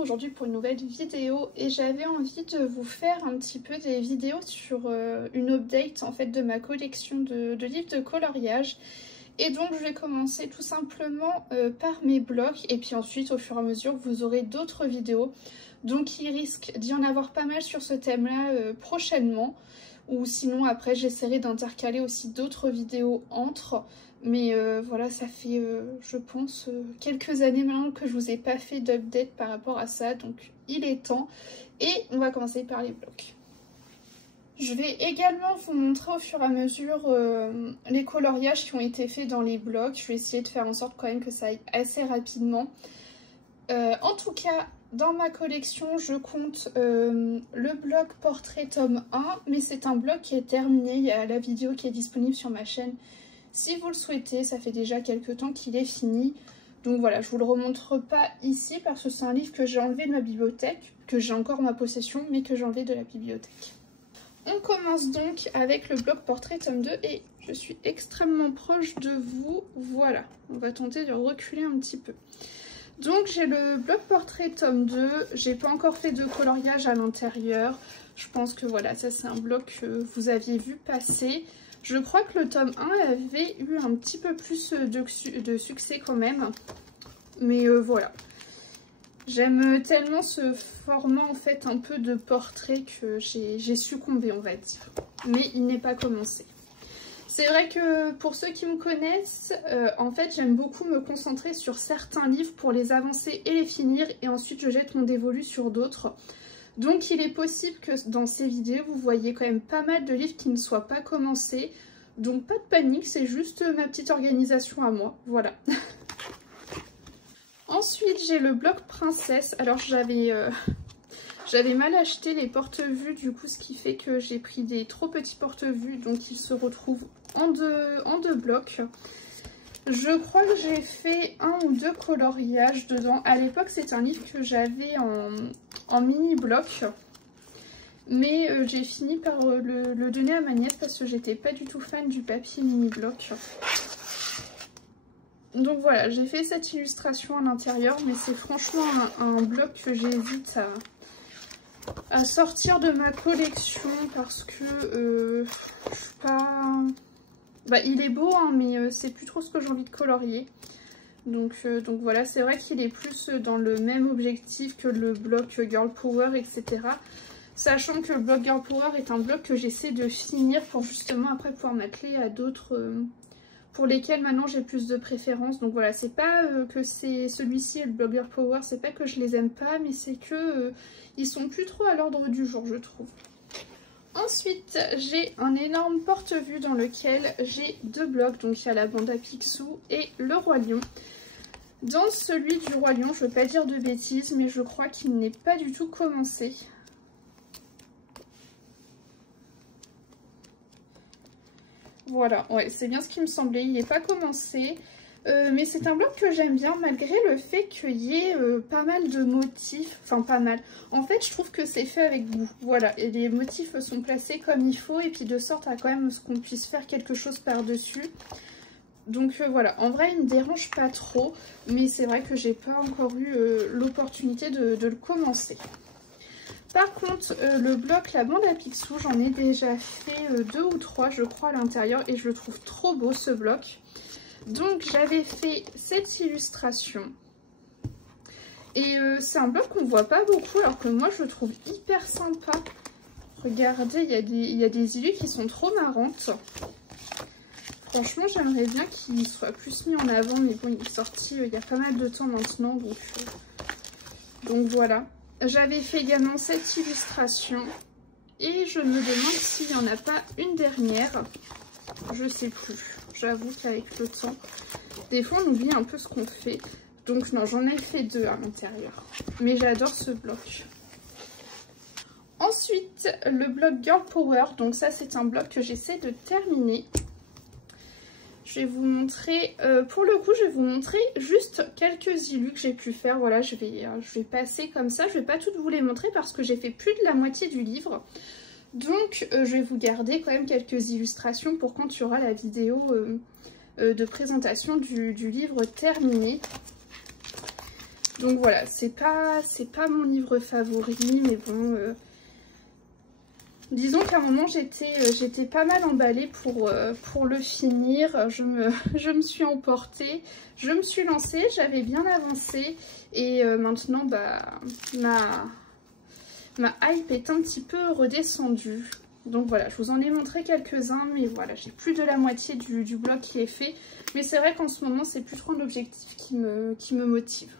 aujourd'hui pour une nouvelle vidéo et j'avais envie de vous faire un petit peu des vidéos sur une update en fait de ma collection de livres de coloriage. Et donc je vais commencer tout simplement par mes blocs et puis ensuite au fur et à mesure vous aurez d'autres vidéos. Donc il risque d'y en avoir pas mal sur ce thème là prochainement. Ou sinon après j'essaierai d'intercaler aussi d'autres vidéos entre. Mais voilà, ça fait je pense quelques années maintenant que je vous ai pas fait d'update par rapport à ça. Donc il est temps. Et on va commencer par les blocs. Je vais également vous montrer au fur et à mesure les coloriages qui ont été faits dans les blocs. Je vais essayer de faire en sorte quand même que ça aille assez rapidement. En tout cas, dans ma collection, je compte le bloc portrait tome 1, mais c'est un bloc qui est terminé. Il y a la vidéo qui est disponible sur ma chaîne si vous le souhaitez. Ça fait déjà quelques temps qu'il est fini. Donc voilà, je ne vous le remontre pas ici parce que c'est un livre que j'ai enlevé de ma bibliothèque, que j'ai encore en ma possession, mais que j'ai enlevé de la bibliothèque. On commence donc avec le bloc portrait tome 2 et je suis extrêmement proche de vous. Voilà, on va tenter de reculer un petit peu. Donc j'ai le bloc portrait tome 2, j'ai pas encore fait de coloriage à l'intérieur. Je pense que voilà, ça c'est un bloc que vous aviez vu passer. Je crois que le tome 1 avait eu un petit peu plus de succès quand même. Mais voilà. J'aime tellement ce format en fait un peu de portrait que j'ai succombé on va dire. Mais il n'est pas commencé. C'est vrai que pour ceux qui me connaissent, en fait j'aime beaucoup me concentrer sur certains livres pour les avancer et les finir. Et ensuite je jette mon dévolu sur d'autres. Donc il est possible que dans ces vidéos vous voyez quand même pas mal de livres qui ne soient pas commencés. Donc pas de panique, c'est juste ma petite organisation à moi. Voilà. Ensuite, j'ai le bloc princesse. Alors, j'avais mal acheté les porte-vues, du coup, ce qui fait que j'ai pris des trop petits porte-vues. Donc, ils se retrouvent en deux blocs. Je crois que j'ai fait un ou deux coloriages dedans. À l'époque, c'est un livre que j'avais en mini-bloc. Mais j'ai fini par le donner à ma nièce parce que j'étais pas du tout fan du papier mini-bloc. Donc voilà, j'ai fait cette illustration à l'intérieur, mais c'est franchement un bloc que j'hésite à sortir de ma collection parce que je suis pas... Bah, il est beau, hein, mais c'est plus trop ce que j'ai envie de colorier. Donc voilà, c'est vrai qu'il est plus dans le même objectif que le bloc Girl Power, etc. Sachant que le bloc Girl Power est un bloc que j'essaie de finir pour justement après pouvoir m'atteler à d'autres... pour lesquels maintenant j'ai plus de préférence. Donc voilà, c'est pas que c'est celui-ci et le bloc Girl Power, c'est pas que je les aime pas, mais c'est que ils sont plus trop à l'ordre du jour, je trouve. Ensuite, j'ai un énorme porte-vue dans lequel j'ai deux blocs, donc il y a la bande à Picsou et le Roi Lion. Dans celui du Roi Lion, je veux pas dire de bêtises, mais je crois qu'il n'est pas du tout commencé. Voilà, ouais, c'est bien ce qui me semblait, il n'est pas commencé, mais c'est un bloc que j'aime bien malgré le fait qu'il y ait pas mal de motifs, enfin pas mal. En fait, je trouve que c'est fait avec goût, voilà, et les motifs sont placés comme il faut et puis de sorte à quand même ce qu'on puisse faire quelque chose par-dessus. Donc voilà, en vrai il ne me dérange pas trop, mais c'est vrai que j'ai pas encore eu l'opportunité de le commencer. Par contre, le bloc, la bande à Picsou, j'en ai déjà fait 2 ou 3 je crois à l'intérieur et je le trouve trop beau ce bloc. Donc j'avais fait cette illustration et c'est un bloc qu'on ne voit pas beaucoup alors que moi je le trouve hyper sympa. Regardez, il y a des illus qui sont trop marrantes. Franchement j'aimerais bien qu'il soit plus mis en avant, mais bon il est sorti il y a pas mal de temps maintenant, donc voilà. J'avais fait également cette illustration et je me demande s'il n'y en a pas une dernière. Je sais plus. J'avoue qu'avec le temps, des fois on oublie un peu ce qu'on fait. Donc non, j'en ai fait 2 à l'intérieur. Mais j'adore ce bloc. Ensuite, le bloc Girl Power. Donc ça c'est un bloc que j'essaie de terminer. Je vais vous montrer, pour le coup je vais vous montrer juste quelques illus que j'ai pu faire. Voilà, je vais passer comme ça, je vais pas toutes vous les montrer parce que j'ai fait plus de la moitié du livre. Donc je vais vous garder quand même quelques illustrations pour quand il y aura la vidéo de présentation du livre terminé. Donc voilà, c'est pas mon livre favori, mais bon... disons qu'à un moment j'étais pas mal emballée pour le finir. Je me suis emportée, je me suis lancée, j'avais bien avancé et maintenant bah ma hype est un petit peu redescendue. Donc voilà, je vous en ai montré quelques-uns, mais voilà, j'ai plus de la moitié du blog qui est fait. Mais c'est vrai qu'en ce moment c'est plus trop un objectif qui me motive.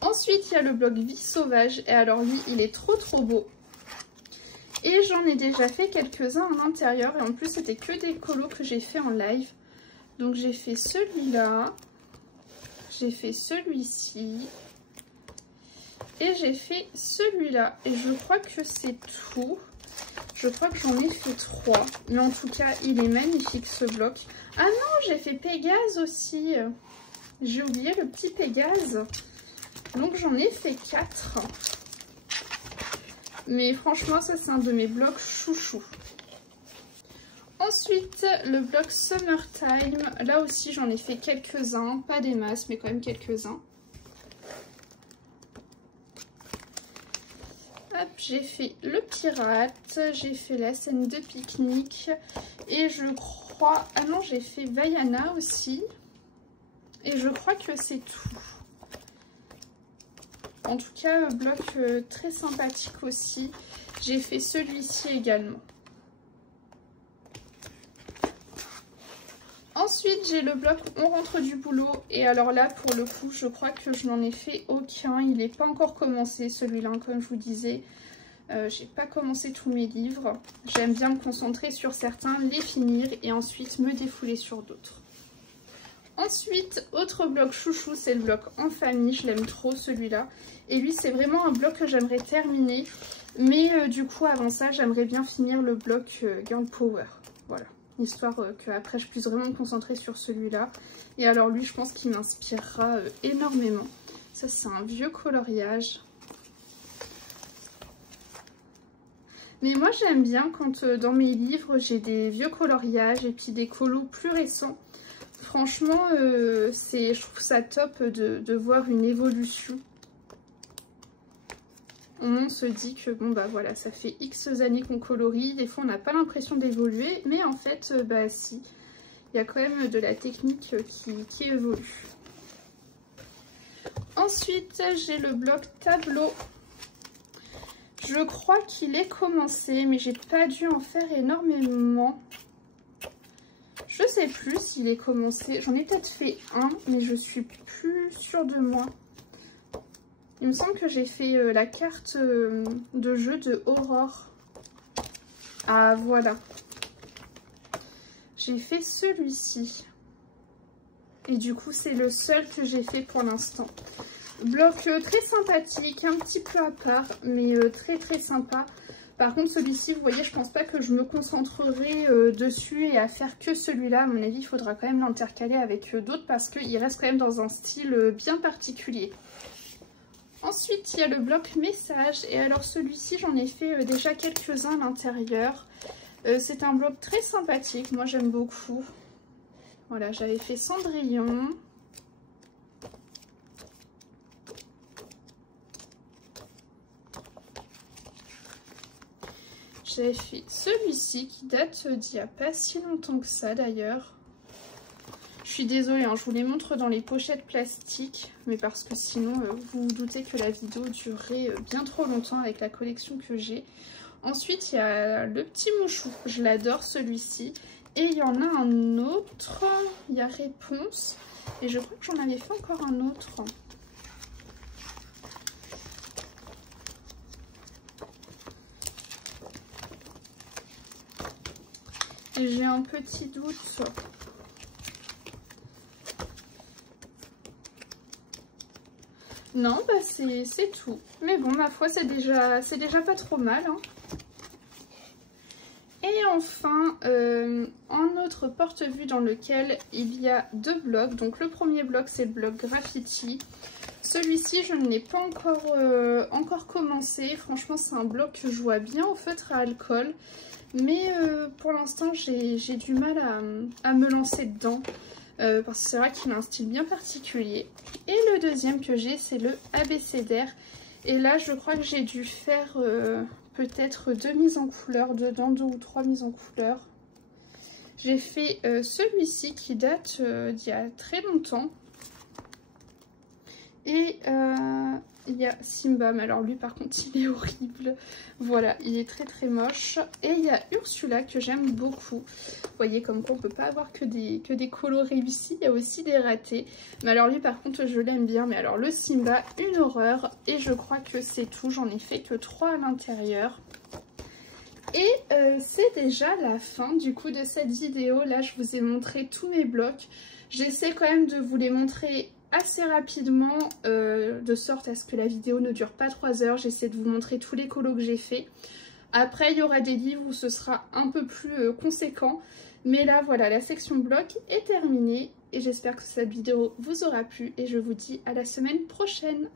Ensuite il y a le blog Vie Sauvage, et alors lui il est trop beau. Et j'en ai déjà fait quelques-uns à l'intérieur. Et en plus, c'était que des colos que j'ai fait en live. Donc, j'ai fait celui-là. J'ai fait celui-ci. Et j'ai fait celui-là. Et je crois que c'est tout. Je crois que j'en ai fait 3. Mais en tout cas, il est magnifique ce bloc. Ah non, j'ai fait Pégase aussi. J'ai oublié le petit Pégase. Donc, j'en ai fait 4. Mais franchement, ça c'est un de mes blogs chouchou. Ensuite, le blog Summertime. Là aussi, j'en ai fait quelques-uns. Pas des masses, mais quand même quelques-uns. Hop, j'ai fait le pirate. J'ai fait la scène de pique-nique. Et je crois... Ah non, j'ai fait Vaiana aussi. Et je crois que c'est tout. En tout cas, bloc très sympathique aussi. J'ai fait celui-ci également. Ensuite, j'ai le bloc On rentre du boulot. Et alors là, pour le coup, je crois que je n'en ai fait aucun. Il n'est pas encore commencé, celui-là, comme je vous disais. J'ai pas commencé tous mes livres. J'aime bien me concentrer sur certains, les finir et ensuite me défouler sur d'autres. Ensuite, autre bloc chouchou, c'est le bloc En famille. Je l'aime trop, celui-là. Et lui, c'est vraiment un bloc que j'aimerais terminer. Mais du coup, avant ça, j'aimerais bien finir le bloc Girl Power. Voilà. Histoire qu'après, je puisse vraiment me concentrer sur celui-là. Et alors, lui, je pense qu'il m'inspirera énormément. Ça, c'est un vieux coloriage. Mais moi, j'aime bien quand dans mes livres, j'ai des vieux coloriages et puis des colos plus récents. Franchement, je trouve ça top de voir une évolution. On se dit que bon bah voilà, ça fait X années qu'on colorie, des fois on n'a pas l'impression d'évoluer, mais en fait bah si, il y a quand même de la technique qui évolue. Ensuite j'ai le bloc tableau. Je crois qu'il est commencé, mais j'ai pas dû en faire énormément. Je sais plus s'il est commencé, j'en ai peut-être fait un, mais je suis plus sûre de moi. Il me semble que j'ai fait la carte de jeu de Aurore. Ah voilà. J'ai fait celui-ci. Et du coup c'est le seul que j'ai fait pour l'instant. Bloc très sympathique, un petit peu à part, mais très sympa. Par contre celui-ci, vous voyez, je pense pas que je me concentrerai dessus et à faire que celui-là. À mon avis, il faudra quand même l'intercaler avec d'autres parce qu'il reste quand même dans un style bien particulier. Ensuite, il y a le bloc message. Et alors celui-ci, j'en ai fait déjà quelques-uns à l'intérieur. C'est un bloc très sympathique. Moi, j'aime beaucoup. Voilà, j'avais fait Cendrillon. J'avais fait celui-ci qui date d'il n'y a pas si longtemps que ça d'ailleurs. Je suis désolée, hein, je vous les montre dans les pochettes plastiques, mais parce que sinon vous vous doutez que la vidéo durerait bien trop longtemps avec la collection que j'ai. Ensuite, il y a le petit mouchou, je l'adore celui-ci. Et il y en a un autre, il y a Réponse, et je crois que j'en avais fait encore un autre. Et j'ai un petit doute. Non, bah c'est tout. Mais bon, ma foi, c'est déjà pas trop mal. Hein. Et enfin, un autre porte-vue dans lequel il y a 2 blocs. Donc le premier bloc, c'est le bloc graffiti. Celui-ci, je ne l'ai pas encore commencé. Franchement, c'est un bloc que je vois bien au feutre à alcool. Mais pour l'instant, j'ai du mal à me lancer dedans. parce que c'est vrai qu'il a un style bien particulier. Et le deuxième que j'ai, c'est le abécédaire. Et là, je crois que j'ai dû faire peut-être 2 mises en couleur dedans, 2 ou 3 mises en couleur. J'ai fait celui-ci qui date d'il y a très longtemps. Et il y a Simba, mais alors lui par contre il est horrible. Voilà, il est très très moche. Et il y a Ursula que j'aime beaucoup. Vous voyez comme quoi on peut pas avoir que des colos réussis, il y a aussi des ratés. Mais alors lui par contre je l'aime bien. Mais alors le Simba, une horreur. Et je crois que c'est tout, j'en ai fait que 3 à l'intérieur. Et c'est déjà la fin du coup de cette vidéo. Là je vous ai montré tous mes blocs. J'essaie quand même de vous les montrer assez rapidement, de sorte à ce que la vidéo ne dure pas 3 heures. J'essaie de vous montrer tous les colos que j'ai fait. Après il y aura des livres où ce sera un peu plus conséquent. Mais là voilà, la section bloc est terminée. Et j'espère que cette vidéo vous aura plu. Et je vous dis à la semaine prochaine.